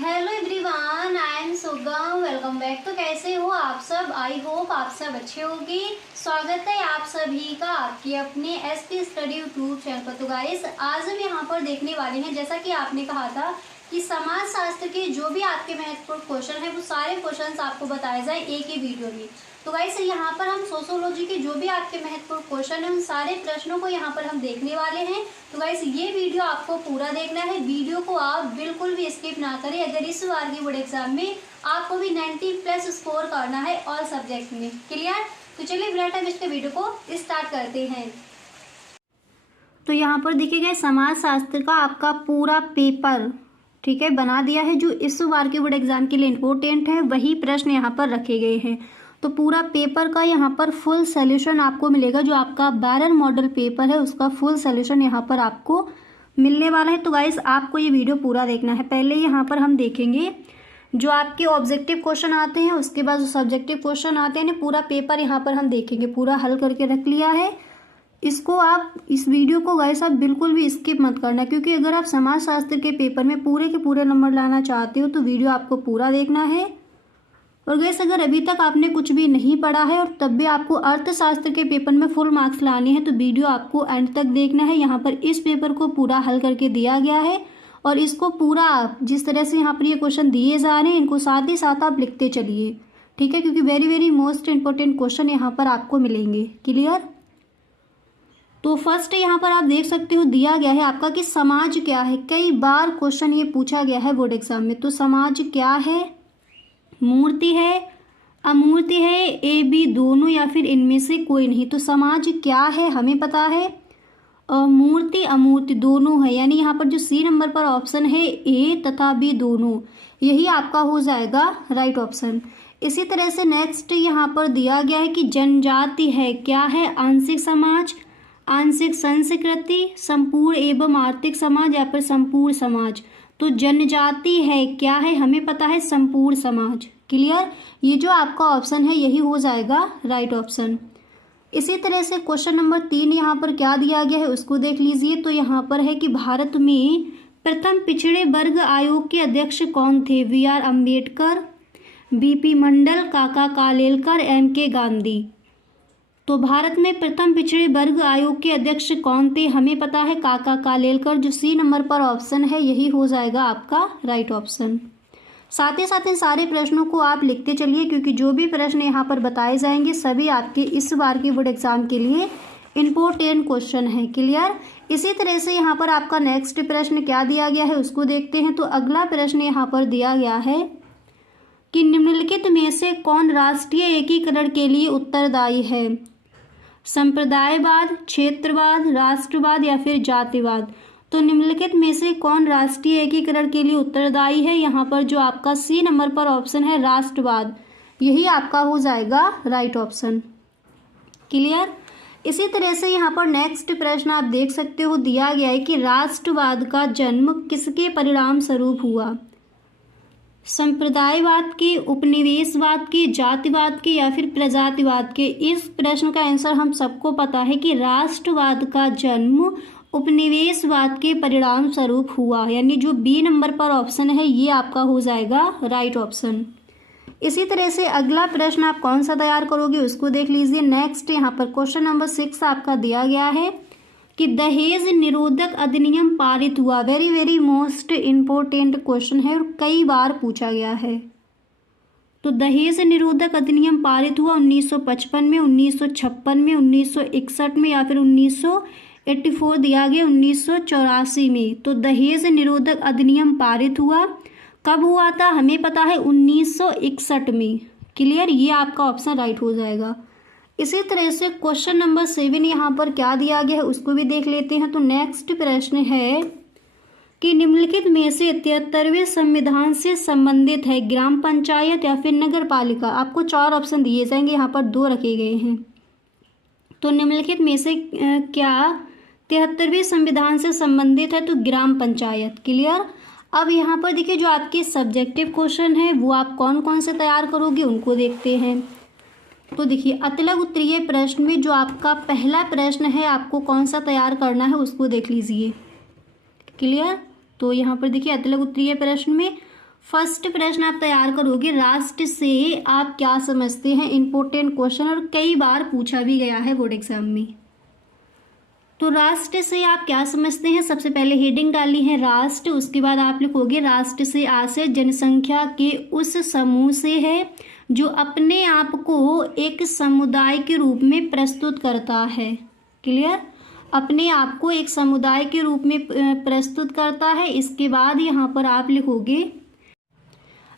Hello everyone, I am सुगम। Welcome back. तो कैसे हो आप सब? आई होप आप सब अच्छे होंगे। स्वागत है आप सभी का आपके अपने एसपी स्टडी यूट्यूब चैनल पर। तो गाइस, आज हम यहाँ पर देखने वाले हैं, जैसा कि आपने कहा था कि समाज शास्त्र के जो भी आपके महत्वपूर्ण क्वेश्चन है वो सारे क्वेश्चंस आपको बताए जाए एक ही वीडियो में। तो गाइस, यहाँ पर हम सोशियोलॉजी के जो भी आपके महत्वपूर्ण क्वेश्चन है उन सारे प्रश्नों को यहाँ पर हम देखने वाले हैं। तो गाइस, ये वीडियो आपको पूरा देखना है। वीडियो को आप बिल्कुल भी स्किप ना करें। अगर इस बार की बोर्ड एग्जाम में आपको भी 90+ स्कोर करना है ऑल सब्जेक्ट में। क्लियर? तो चलिए बिना टाइम वेस्ट के वीडियो को स्टार्ट करते हैं। तो यहाँ पर देखिएगा समाज शास्त्र का आपका पूरा पेपर ठीक है बना दिया है। जो इस बार के बोर्ड एग्जाम के लिए इम्पोर्टेंट है वही प्रश्न यहाँ पर रखे गए हैं। तो पूरा पेपर का यहाँ पर फुल सोल्यूशन आपको मिलेगा। जो आपका बैरर मॉडल पेपर है उसका फुल सोल्यूशन यहाँ पर आपको मिलने वाला है। तो गाइस, आपको ये वीडियो पूरा देखना है। पहले यहाँ पर हम देखेंगे जो आपके ऑब्जेक्टिव क्वेश्चन आते हैं, उसके बाद जो सब्जेक्टिव क्वेश्चन आते हैं, पूरा पेपर यहाँ पर हम देखेंगे। पूरा हल करके रख लिया है। इसको आप इस वीडियो को गाइस आप बिल्कुल भी स्किप मत करना, क्योंकि अगर आप समाज शास्त्र के पेपर में पूरे के पूरे नंबर लाना चाहते हो तो वीडियो आपको पूरा देखना है। और गाइस, अगर अभी तक आपने कुछ भी नहीं पढ़ा है और तब भी आपको अर्थशास्त्र के पेपर में फुल मार्क्स लाने हैं तो वीडियो आपको एंड तक देखना है। यहाँ पर इस पेपर को पूरा हल करके दिया गया है और इसको पूरा जिस तरह से यहाँ पर ये क्वेश्चन दिए जा रहे हैं इनको साथ ही साथ आप लिखते चलिए, ठीक है, क्योंकि very very most important question यहाँ पर आपको मिलेंगे। क्लियर? तो फर्स्ट यहाँ पर आप देख सकते हो दिया गया है आपका कि समाज क्या है। कई बार क्वेश्चन ये पूछा गया है बोर्ड एग्जाम में। तो समाज क्या है? मूर्ति है, अमूर्ति है, ए बी दोनों या फिर इनमें से कोई नहीं। तो समाज क्या है हमें पता है, मूर्ति अमूर्ति दोनों है, यानी यहाँ पर जो सी नंबर पर ऑप्शन है ए तथा बी दोनों, यही आपका हो जाएगा राइट ऑप्शन। इसी तरह से नेक्स्ट यहाँ पर दिया गया है कि जनजाति है क्या है, आंशिक समाज, आंशिक संस्कृति, संपूर्ण एवं आर्थिक समाज या फिर संपूर्ण समाज। तो जनजाति है क्या है हमें पता है, संपूर्ण समाज। क्लियर? ये जो आपका ऑप्शन है यही हो जाएगा राइट ऑप्शन। इसी तरह से क्वेश्चन नंबर 3 यहाँ पर क्या दिया गया है उसको देख लीजिए। तो यहाँ पर है कि भारत में प्रथम पिछड़े वर्ग आयोग के अध्यक्ष कौन थे? BR अम्बेडकर, BP मंडल, काका कालेलकर, MK गांधी। तो भारत में प्रथम पिछड़े वर्ग आयोग के अध्यक्ष कौन थे? हमें पता है काका कालेलकर। जो सी नंबर पर ऑप्शन है यही हो जाएगा आपका राइट ऑप्शन। साथ ही साथ इन सारे प्रश्नों को आप लिखते चलिए, क्योंकि जो भी प्रश्न यहाँ पर बताए जाएंगे सभी आपके इस बार के बोर्ड एग्जाम के लिए इम्पोर्टेंट क्वेश्चन है। क्लियर? इसी तरह से यहाँ पर आपका नेक्स्ट प्रश्न क्या दिया गया है उसको देखते हैं। तो अगला प्रश्न यहाँ पर दिया गया है कि निम्नलिखित में से कौन राष्ट्रीय एकीकरण के लिए उत्तरदायी है? संप्रदायवाद, क्षेत्रवाद, राष्ट्रवाद या फिर जातिवाद। तो निम्नलिखित में से कौन राष्ट्रीय एकीकरण के लिए उत्तरदायी है? यहाँ पर जो आपका सी नंबर पर ऑप्शन है राष्ट्रवाद, यही आपका हो जाएगा राइट ऑप्शन। क्लियर? इसी तरह से यहाँ पर नेक्स्ट प्रश्न आप देख सकते हो दिया गया है कि राष्ट्रवाद का जन्म किसके परिणाम स्वरूप हुआ? संप्रदायवाद के, उपनिवेशवाद के, जातिवाद के या फिर प्रजातिवाद के। इस प्रश्न का आंसर हम सबको पता है कि राष्ट्रवाद का जन्म उपनिवेशवाद के परिणाम स्वरूप हुआ, यानी जो बी नंबर पर ऑप्शन है ये आपका हो जाएगा राइट ऑप्शन। इसी तरह से अगला प्रश्न आप कौन सा तैयार करोगे उसको देख लीजिए। नेक्स्ट यहाँ पर क्वेश्चन नंबर 6 आपका दिया गया है कि दहेज निरोधक अधिनियम पारित हुआ। Very very most important question है और कई बार पूछा गया है। तो दहेज निरोधक अधिनियम पारित हुआ 1955 में, 1956 में, 1961 में या फिर 1984 दिया गया 1984 में। तो दहेज निरोधक अधिनियम पारित हुआ कब हुआ था? हमें पता है 1961 में। क्लियर? ये आपका ऑप्शन राइट हो जाएगा। इसी तरह से क्वेश्चन नंबर 7 यहाँ पर क्या दिया गया है उसको भी देख लेते हैं। तो नेक्स्ट प्रश्न है कि निम्नलिखित में से 73वें संविधान से संबंधित है ग्राम पंचायत या फिर नगर पालिका। आपको 4 ऑप्शन दिए जाएंगे, यहाँ पर 2 रखे गए हैं। तो निम्नलिखित में से क्या 73वें संविधान से संबंधित है? तो ग्राम पंचायत। क्लियर? अब यहाँ पर देखिए जो आपके सब्जेक्टिव क्वेश्चन है वो आप कौन कौन से तैयार करोगे उनको देखते हैं। तो देखिए अतलग उत्तरीय प्रश्न में जो आपका पहला प्रश्न है आपको कौन सा तैयार करना है उसको देख लीजिए। क्लियर? तो यहाँ पर देखिए अतलग उत्तरीय प्रश्न में फर्स्ट प्रश्न आप तैयार करोगे, राष्ट्र से आप क्या समझते हैं। इंपॉर्टेंट क्वेश्चन और कई बार पूछा भी गया है बोर्ड एग्जाम में। तो राष्ट्र से आप क्या समझते हैं, सबसे पहले हेडिंग डाली है राष्ट्र, उसके बाद आप लिखोगे राष्ट्र से आशय जनसंख्या के उस समूह से है जो अपने आप को एक समुदाय के रूप में प्रस्तुत करता है। क्लियर, अपने आप को एक समुदाय के रूप में प्रस्तुत करता है। इसके बाद यहाँ पर आप लिखोगे,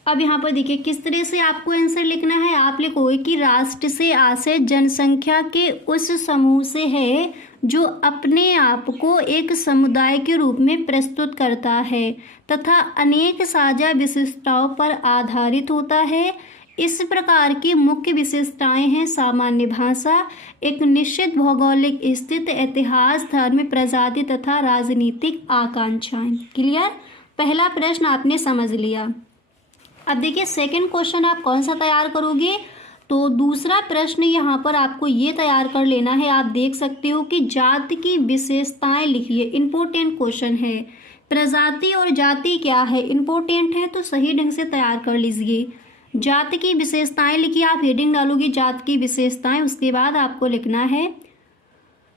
अब यहाँ पर देखिए किस तरह से आपको आंसर लिखना है। आप लिखोगे कि राष्ट्र से आशय जनसंख्या के उस समूह से है जो अपने आप को एक समुदाय के रूप में प्रस्तुत करता है तथा अनेक साझा विशेषताओं पर आधारित होता है। इस प्रकार की मुख्य विशेषताएं हैं सामान्य भाषा, एक निश्चित भौगोलिक स्थिति, इतिहास, धर्म, प्रजाति तथा राजनीतिक आकांक्षाएं। क्लियर, पहला प्रश्न आपने समझ लिया। अब देखिए सेकंड क्वेश्चन आप कौन सा तैयार करोगे। तो दूसरा प्रश्न यहाँ पर आपको ये तैयार कर लेना है। आप देख सकते हो कि जाति की विशेषताएं लिखिए, इंपॉर्टेंट क्वेश्चन है। प्रजाति और जाति क्या है, इंपॉर्टेंट है, तो सही ढंग से तैयार कर लीजिए। जाति की विशेषताएं लिखिए, आप हेडिंग डालोगे जाति की विशेषताएं, उसके बाद आपको लिखना है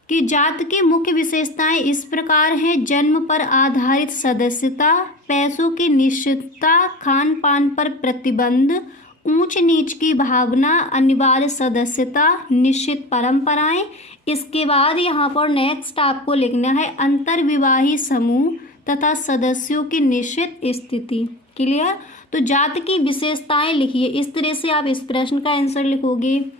कि जाति की मुख्य विशेषताएं इस प्रकार हैं। जन्म पर आधारित सदस्यता, पैसों की निश्चितता, खान पान पर प्रतिबंध, ऊंच नीच की भावना, अनिवार्य सदस्यता, निश्चित परंपराएं। इसके बाद यहाँ पर नेक्स्ट आपको लिखना है अंतर्विवाही समूह तथा सदस्यों की निश्चित स्थिति। क्लियर, तो जाति की विशेषताएं लिखिए, इस तरह से आप इस प्रश्न का आंसर लिखोगे।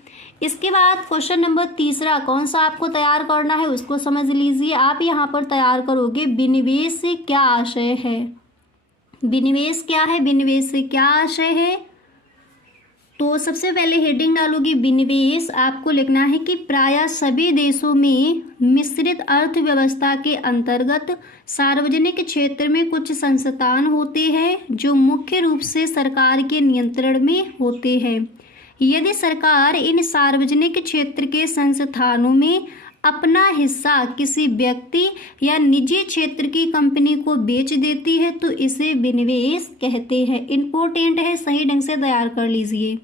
इसके बाद क्वेश्चन नंबर तीसरा कौन सा आपको तैयार करना है उसको समझ लीजिए। आप यहाँ पर तैयार करोगे विनिवेश से क्या आशय है। विनिवेश क्या है, विनिवेश से क्या आशय है। तो सबसे पहले हेडिंग डालोगी विनिवेश, आपको लिखना है कि प्रायः सभी देशों में मिश्रित अर्थव्यवस्था के अंतर्गत सार्वजनिक क्षेत्र में कुछ संस्थान होते हैं जो मुख्य रूप से सरकार के नियंत्रण में होते हैं। यदि सरकार इन सार्वजनिक क्षेत्र के संस्थानों में अपना हिस्सा किसी व्यक्ति या निजी क्षेत्र की कंपनी को बेच देती है तो इसे विनिवेश कहते हैं। इंपॉर्टेंट है, सही ढंग से तैयार कर लीजिए।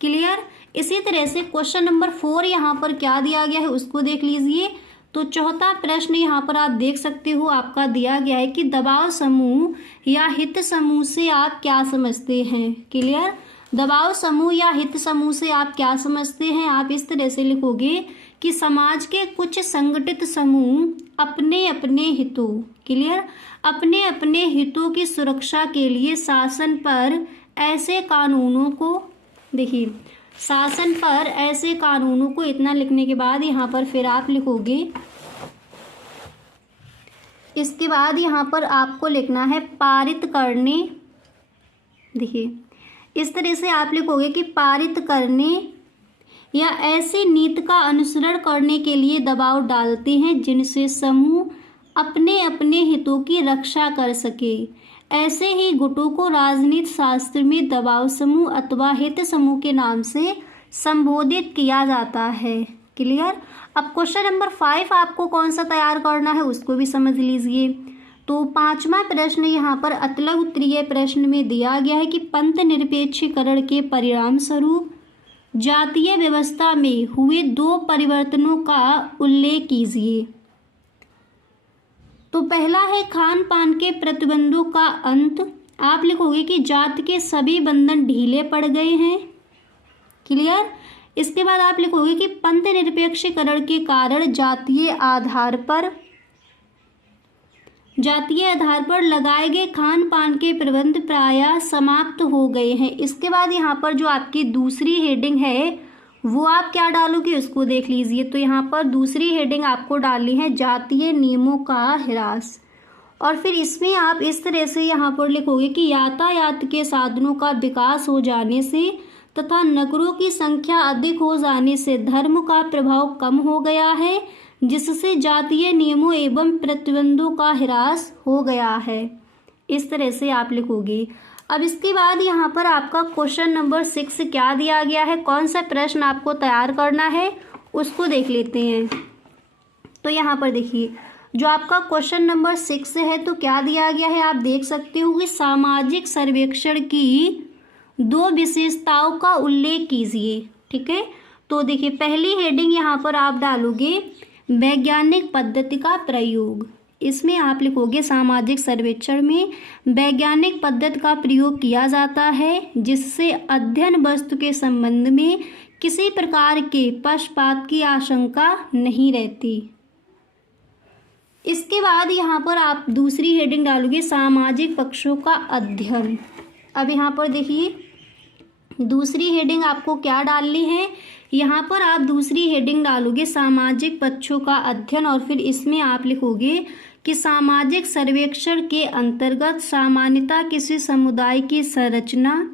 क्लियर, इसी तरह से क्वेश्चन नंबर 4 यहाँ पर क्या दिया गया है उसको देख लीजिए। तो चौथा प्रश्न यहाँ पर आप देख सकते हो आपका दिया गया है कि दबाव समूह या हित समूह से आप क्या समझते हैं। क्लियर, दबाव समूह या हित समूह से आप क्या समझते हैं। आप इस तरह से लिखोगे कि समाज के कुछ संगठित समूह अपने अपने हितों, क्लियर, अपने अपने हितों की सुरक्षा के लिए शासन पर ऐसे कानूनों को, देखिए शासन पर ऐसे कानूनों को, इतना लिखने के बाद यहाँ पर फिर आप लिखोगे, इसके बाद यहाँ पर आपको लिखना है पारित करने। देखिए इस तरह से आप लिखोगे कि पारित करने या ऐसी नीति का अनुसरण करने के लिए दबाव डालते हैं जिनसे समूह अपने अपने हितों की रक्षा कर सके। ऐसे ही गुटों को राजनीति शास्त्र में दबाव समूह अथवा हित समूह के नाम से संबोधित किया जाता है। क्लियर, अब क्वेश्चन नंबर 5 आपको कौन सा तैयार करना है उसको भी समझ लीजिए। तो पांचवा प्रश्न यहाँ पर अतलग उत्तरीय प्रश्न में दिया गया है कि पंथ निरपेक्षीकरण के परिणाम स्वरूप जातीय व्यवस्था में हुए 2 परिवर्तनों का उल्लेख कीजिए। तो पहला है खान पान के प्रतिबंधों का अंत। आप लिखोगे कि जाति के सभी बंधन ढीले पड़ गए हैं। क्लियर, इसके बाद आप लिखोगे कि पंथ निरपेक्षीकरण के कारण जातीय आधार पर लगाए गए खान पान के प्रबंध प्रायः समाप्त हो गए हैं। इसके बाद यहाँ पर जो आपकी दूसरी हेडिंग है वो आप क्या डालोगे उसको देख लीजिए। तो यहाँ पर दूसरी हेडिंग आपको डालनी है जातीय नियमों का ह्रास, और फिर इसमें आप इस तरह से यहाँ पर लिखोगे कि यातायात के साधनों का विकास हो जाने से तथा नगरों की संख्या अधिक हो जाने से धर्म का प्रभाव कम हो गया है, जिससे जातीय नियमों एवं प्रतिबंधों का ह्रास हो गया है। इस तरह से आप लिखोगे। अब इसके बाद यहाँ पर आपका क्वेश्चन नंबर 6 क्या दिया गया है, कौन सा प्रश्न आपको तैयार करना है उसको देख लेते हैं। तो यहाँ पर देखिए जो आपका क्वेश्चन नंबर 6 है तो क्या दिया गया है, आप देख सकते हो कि सामाजिक सर्वेक्षण की 2 विशेषताओं का उल्लेख कीजिए। ठीक है, तो देखिए पहली हेडिंग यहाँ पर आप डालोगे वैज्ञानिक पद्धति का प्रयोग। इसमें आप लिखोगे सामाजिक सर्वेक्षण में वैज्ञानिक पद्धति का प्रयोग किया जाता है जिससे अध्ययन वस्तु के संबंध में किसी प्रकार के पक्षपात की आशंका नहीं रहती। इसके बाद यहाँ पर आप दूसरी हेडिंग डालोगे सामाजिक पक्षों का अध्ययन। अब यहाँ पर देखिए दूसरी हेडिंग आपको क्या डालनी है, यहाँ पर आप दूसरी हेडिंग डालोगे सामाजिक पक्षों का अध्ययन और फिर इसमें आप लिखोगे कि सामाजिक सर्वेक्षण के अंतर्गत सामान्यतः किसी समुदाय की संरचना,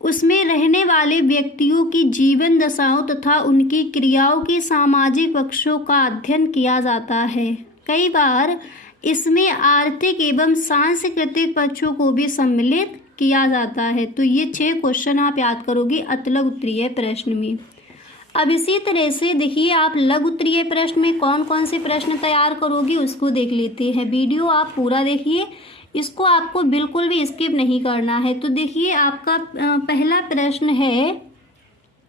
उसमें रहने वाले व्यक्तियों की जीवन दशाओं तथा उनकी क्रियाओं की सामाजिक पक्षों का अध्ययन किया जाता है। कई बार इसमें आर्थिक एवं सांस्कृतिक पक्षों को भी सम्मिलित किया जाता है। तो ये 6 क्वेश्चन आप याद करोगे अतलग उत्तरीय प्रश्न में। अब इसी तरह से देखिए आप लघु उत्तरीय प्रश्न में कौन कौन से प्रश्न तैयार करोगे उसको देख लेते हैं। वीडियो आप पूरा देखिए, इसको आपको बिल्कुल भी स्किप नहीं करना है। तो देखिए आपका पहला प्रश्न है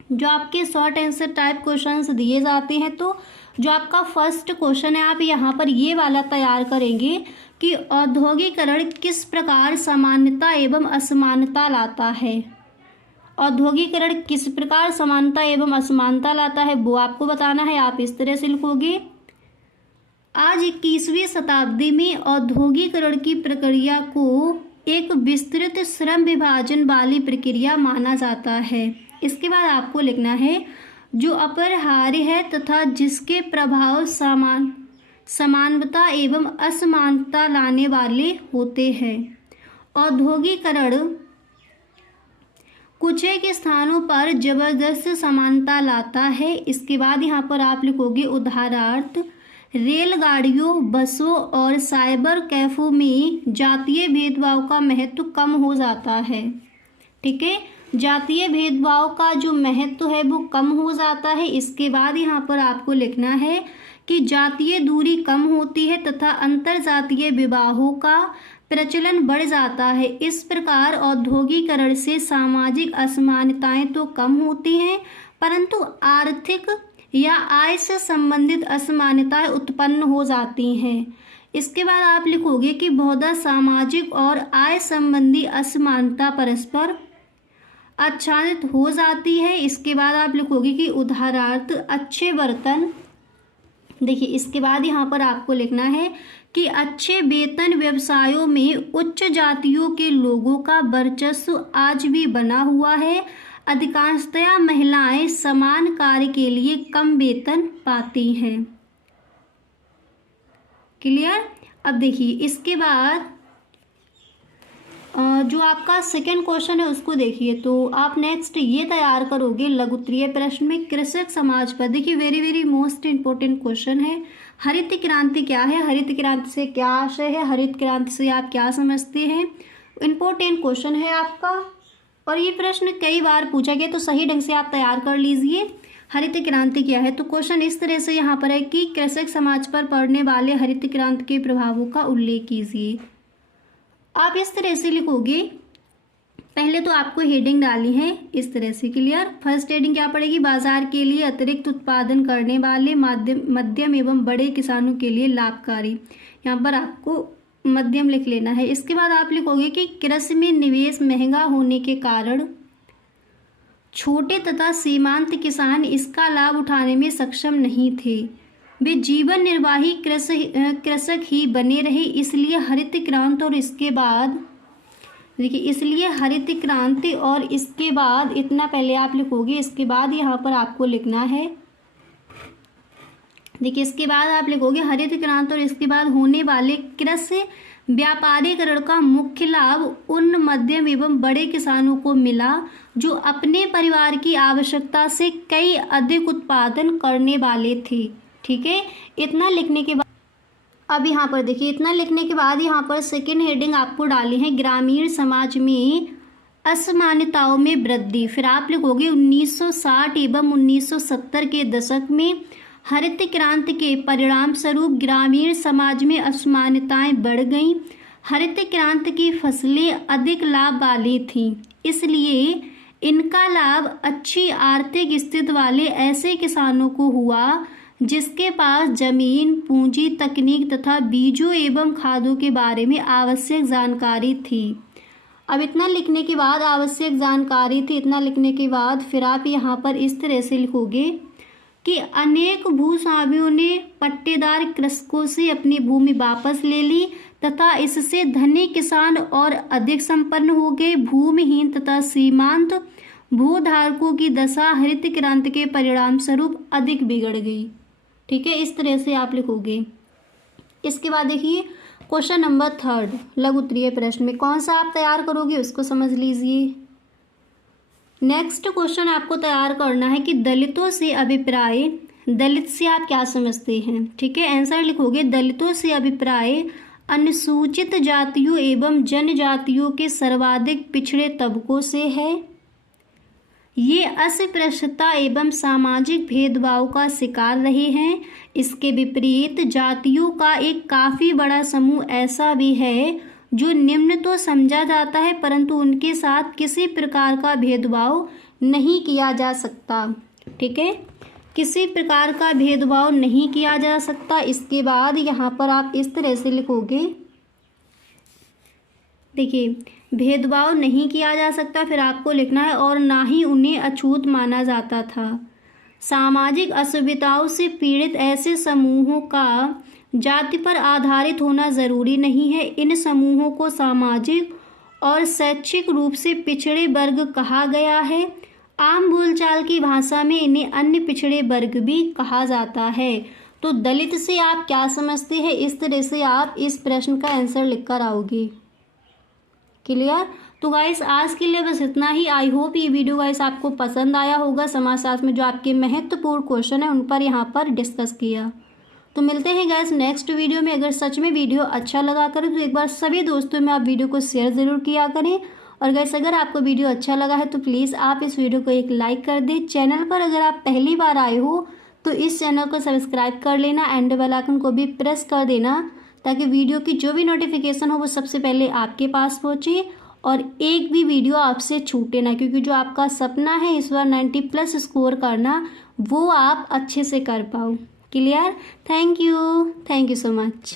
जो आपके शॉर्ट आंसर टाइप क्वेश्चंस दिए जाते हैं। तो जो आपका फर्स्ट क्वेश्चन है आप यहाँ पर ये वाला तैयार करेंगे कि औद्योगिकरण किस प्रकार समानता एवं असमानता लाता है। औद्योगिकरण किस प्रकार समानता एवं असमानता लाता है वो आपको बताना है। आप इस तरह से लिखोगे, आज 21वीं शताब्दी में औद्योगिकरण की प्रक्रिया को एक विस्तृत श्रम विभाजन वाली प्रक्रिया माना जाता है। इसके बाद आपको लिखना है जो अपरिहार्य है तथा जिसके प्रभाव समानता एवं असमानता लाने वाले होते हैं। औद्योगिकरण कुछ एक स्थानों पर जबरदस्त समानता लाता है। इसके बाद यहाँ पर आप लिखोगे उदाहरणार्थ रेलगाड़ियों, बसों और साइबर कैफों में जातीय भेदभाव का महत्व कम हो जाता है। ठीक है, जातीय भेदभाव का जो महत्व है वो कम हो जाता है। इसके बाद यहाँ पर आपको लिखना है कि जातीय दूरी कम होती है तथा अंतर जातीय विवाहों का प्रचलन बढ़ जाता है। इस प्रकार औद्योगिकरण से सामाजिक असमानताएं तो कम होती हैं परंतु आर्थिक या आय से संबंधित असमानताएं उत्पन्न हो जाती हैं। इसके बाद आप लिखोगे कि बहुधा सामाजिक और आय संबंधी असमानता परस्पर आच्छादित हो जाती है। इसके बाद आप लिखोगे कि उदाहरणार्थ अच्छे बर्तन। देखिए इसके बाद यहाँ पर आपको लिखना है कि अच्छे वेतन व्यवसायों में उच्च जातियों के लोगों का वर्चस्व आज भी बना हुआ है। अधिकांशतया महिलाएं समान कार्य के लिए कम वेतन पाती हैं। क्लियर। अब देखिए इसके बाद जो आपका सेकंड क्वेश्चन है उसको देखिए। तो आप नेक्स्ट ये तैयार करोगे लघु उत्तरीय प्रश्न में कृषक समाज पर। देखिए वेरी मोस्ट इम्पोर्टेंट क्वेश्चन है, हरित क्रांति क्या है, हरित क्रांति से क्या आशय है, हरित क्रांति से आप क्या समझते हैं। इम्पोर्टेंट क्वेश्चन है आपका और ये प्रश्न कई बार पूछा गया, तो सही ढंग से आप तैयार कर लीजिए। हरित क्रांति क्या है, तो क्वेश्चन इस तरह से यहाँ पर है कि कृषक समाज पर पड़ने वाले हरित क्रांति के प्रभावों का उल्लेख कीजिए। आप इस तरह से लिखोगे, पहले तो आपको हेडिंग डाली है इस तरह से। क्लियर। फर्स्ट हेडिंग क्या पड़ेगी, बाजार के लिए अतिरिक्त उत्पादन करने वाले मध्यम एवं बड़े किसानों के लिए लाभकारी। यहाँ पर आपको मध्यम लिख लेना है। इसके बाद आप लिखोगे कि कृषि में निवेश महंगा होने के कारण छोटे तथा सीमांत किसान इसका लाभ उठाने में सक्षम नहीं थे, वे जीवन निर्वाही कृषक ही बने रहे। इसलिए हरित क्रांति और इसके बाद देखिए, इसलिए हरित क्रांति और इसके बाद इतना पहले आप लिखोगे। इसके बाद यहाँ पर आपको लिखना है, देखिए इसके बाद आप लिखोगे हरित क्रांति और इसके बाद होने वाले कृषि व्यापारीकरण का मुख्य लाभ उन मध्यम एवं बड़े किसानों को मिला जो अपने परिवार की आवश्यकता से कई अधिक उत्पादन करने वाले थे। ठीक है, इतना लिखने के बाद अब यहाँ पर देखिए, इतना लिखने के बाद यहाँ पर सेकेंड हेडिंग आपको डाली है ग्रामीण समाज में असमानताओं में वृद्धि। फिर आप लिखोगे 1960 एवं 1970 के दशक में हरित क्रांति के परिणाम स्वरूप ग्रामीण समाज में असमानताएं बढ़ गईं। हरित क्रांति की फसलें अधिक लाभ वाली थीं, इसलिए इनका लाभ अच्छी आर्थिक स्थिति वाले ऐसे किसानों को हुआ जिसके पास जमीन, पूंजी, तकनीक तथा बीजों एवं खादों के बारे में आवश्यक जानकारी थी। अब इतना लिखने के बाद आवश्यक जानकारी थी, इतना लिखने के बाद फिर आप यहाँ पर इस तरह से लिखोगे कि अनेक भूस्वामियों ने पट्टेदार कृषकों से अपनी भूमि वापस ले ली तथा इससे धनी किसान और अधिक संपन्न हो गए। भूमिहीन तथा सीमांत भूधारकों की दशा हरित क्रांति के परिणाम स्वरूप अधिक बिगड़ गई। ठीक है, इस तरह से आप लिखोगे। इसके बाद देखिए क्वेश्चन नंबर 3 लघु उत्तरीय प्रश्न में कौन सा आप तैयार करोगे उसको समझ लीजिए। नेक्स्ट क्वेश्चन आपको तैयार करना है कि दलितों से अभिप्राय, दलित से आप क्या समझते हैं। ठीक है, आंसर लिखोगे दलितों से अभिप्राय अनुसूचित जातियों एवं जनजातियों के सर्वाधिक पिछड़े तबकों से है। ये अस्पृश्यता एवं सामाजिक भेदभाव का शिकार रहे हैं। इसके विपरीत जातियों का एक काफ़ी बड़ा समूह ऐसा भी है जो निम्न तो समझा जाता है परंतु उनके साथ किसी प्रकार का भेदभाव नहीं किया जा सकता। ठीक है, किसी प्रकार का भेदभाव नहीं किया जा सकता। इसके बाद यहाँ पर आप इस तरह से लिखोगे, देखिए भेदभाव नहीं किया जा सकता, फिर आपको लिखना है और ना ही उन्हें अछूत माना जाता था। सामाजिक असुविधाओं से पीड़ित ऐसे समूहों का जाति पर आधारित होना जरूरी नहीं है। इन समूहों को सामाजिक और शैक्षिक रूप से पिछड़े वर्ग कहा गया है। आम बोलचाल की भाषा में इन्हें अन्य पिछड़े वर्ग भी कहा जाता है। तो दलित से आप क्या समझते हैं, इस तरह से आप इस प्रश्न का आंसर लिखकर आओगे। क्लियर। तो गाइस आज के लिए बस इतना ही। आई होप ये वीडियो गाइस आपको पसंद आया होगा। समाजशास्त्र में जो आपके महत्वपूर्ण क्वेश्चन है उन पर यहाँ पर डिस्कस किया। तो मिलते हैं गाइस नेक्स्ट वीडियो में। अगर सच में वीडियो अच्छा लगा करें तो एक बार सभी दोस्तों में आप वीडियो को शेयर ज़रूर किया करें। और गाइस अगर आपको वीडियो अच्छा लगा है तो प्लीज़ आप इस वीडियो को एक लाइक कर दें। चैनल पर अगर आप पहली बार आए हो तो इस चैनल को सब्सक्राइब कर लेना एंड बेल आइकन को भी प्रेस कर देना ताकि वीडियो की जो भी नोटिफिकेशन हो वो सबसे पहले आपके पास पहुँचे और एक भी वीडियो आपसे छूटे ना, क्योंकि जो आपका सपना है इस बार 90+ स्कोर करना वो आप अच्छे से कर पाओ। Clear. Thank you so much.